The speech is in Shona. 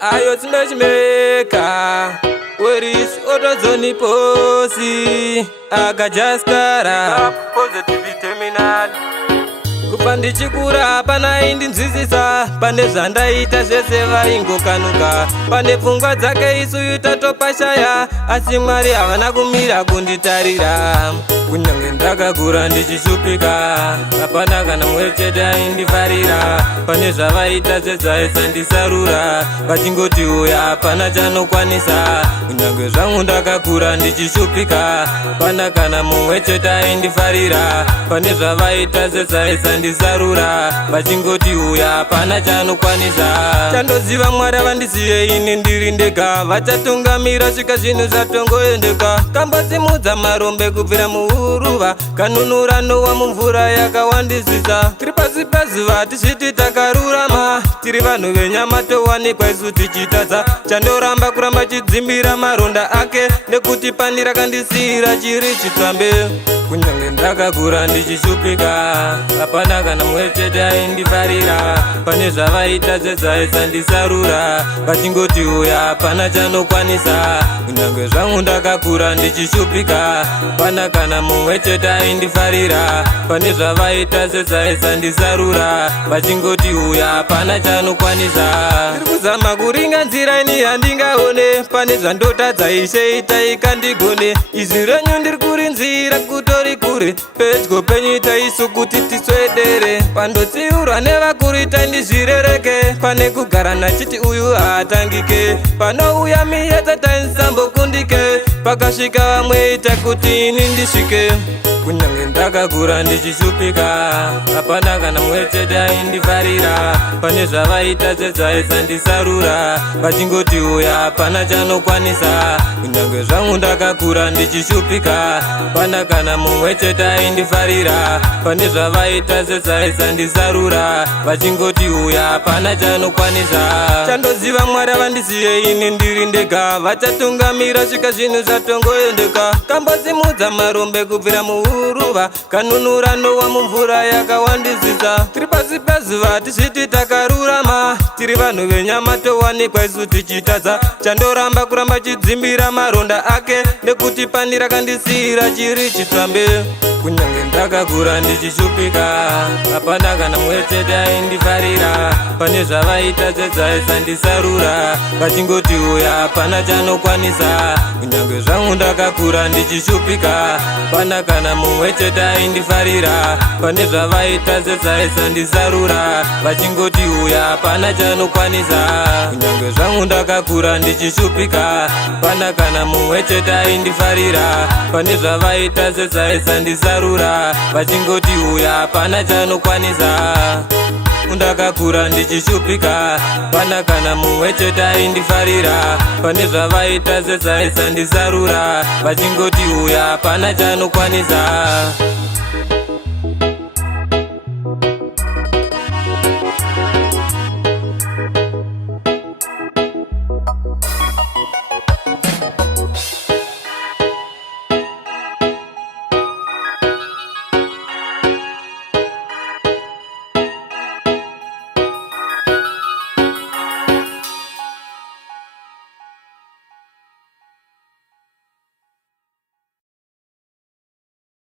Ayo Smashmaker, where is Otozoni Posi? Agajaskara, positive terminal. Kupandichikura hapana indinzwisisa, pane zvandaita zvese vaingokanuka, pane pfungwa dzake isu tatopashaya, asi Mwari havana kumira kunditarira. Kunyange ndakakura ndichishupika, hapana kana mumwe chete aindifarira, pane zvavaita zvezvaisa ndisarura, vachingoti uya hapana chanokwanisa. Kunyange zvangu ndakakura ndichishupika, hapana kana mumwe chete aindifarira, pane zvavaita zvezvaisa ndisarura, vachingoti uya hapana chanokwanisa. Chandoziva Mwari vandisiye ini ndiri ndega, vachatungamira svika zvinhu zvatongoendeka. Kambosimudza marombe kubvira muhuruva, kanunurano wamumvura yakawandisisa. Tiri pasi pezuva tichiti takarurama, tiri vanhu venyama towanikwa isu tichitadza. Chandoramba kuramba chidzimbira maronda ake, nekuti pani rakandisiyira chiri chitsvambe. Kunyange ndakakura ndichishupika, hapana kana mumwe chete aindifarira, pane zvavaita zvezvaisa ndisarura, vachingoti uya hapana chanokwanisa. Kunyange zvangu ndakakura ndichishupika, hapana kana mumwe chete aindifarira, pane zvavaita zvezvaisa ndisarura, vachingoti uya hapana chanokwanisa. Ndiri kuzama kuringa nzira ini handingaone, pane zvandotadza Ishe itai kandigone. Izwi renyu ndiri kurinzira kutori kure, pedyo penyu itai isu kuti tiswedere. Pandotsiurwa nevakuru itai ndizvirereke, pane kugara nachiti uyu haatangike. Panouya miyedza taisambokundike, pakasvika vamwe ita kuti ini ndisvike. Kunyange ndakakura ndichishupika, hapana kana mumwe chete aindifarira, pane zvavaita zvezvaisa ndisarura, vachingoti uya hapana chanokwanisa. Kunyange zvangu ndakakura ndichishupika, hapana kana mumwe chete aindifarira, pane zvavaita zvezvaisa ndisarura, vachingoti uya hapana chanokwanisa. Chandoziva Mwari vandisiye ini ndiri ndega, vachatungamira svika zvinhu zvatongoendeka. Kambosimudza marombe kubvira muhuruva, kanunurano wamumvura yakawandisisa. Tiri pasi pezuva tichiti takarurama, tiri vanhu venyama towanikwa isu tichitadza. Chandoramba kuramba chidzimbira maronda ake, nekuti pani rakandisiyira chiri chitsvambe. Kunyange ndakakura ndichishupika, hapana kana mumwe chete aindifarira, pane zvavaita zvezvaisa ndisarura, vachingoti uya hapana chanokwanisa. Kunyange zvangu ndakakura ndichishupika, hapana kana mumwe chete aindifarira, pane zvavaita zvezvaisa ndisarura, vachingoti uya hapana chanokwanisa. Kunyange zvangu ndakakura ndichishupika, hapana kana mumwe chete aindifarira, pane zvavaita zvezvaisa ndisarura, vachingoti uya hapana chanokwanisa. Ndakakura ndichishupika, hapana kana mumwe chete aindifarira, pane zvavaita zvezvaisa ndisarura, vachingoti uya hapana chanokwanisa.